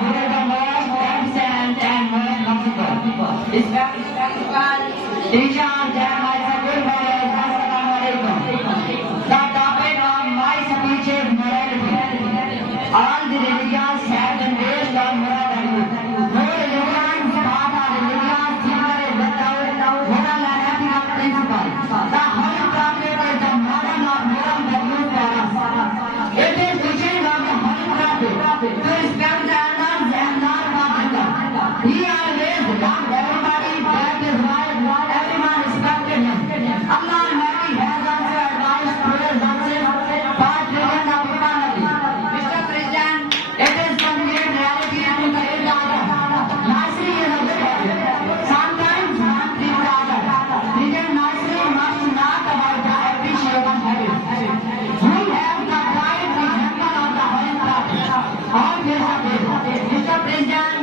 who is the most efficient and most knowledgeable. Respectful teachers and my school brothers, Assalamu alaikum. The topic of my speech is morality. All the religions have been based on moral values. No religion, path or religion, single is without moral and ethical principles. The Holy Prophet is the model of moral values for us. It is teaching of the Holy Prophet to respect the elders and not public. He always loved everybody, that is why everyone respected him. Allah Almighty has also advised today's verses for children of equality. Mr. President, it is the main reality to the elder. Nicely is a good habit. Sometimes one treats other. Treated nicely must not about the appreciation habit. We have the right example of the Holy Prophet. All this habit. Mr. President,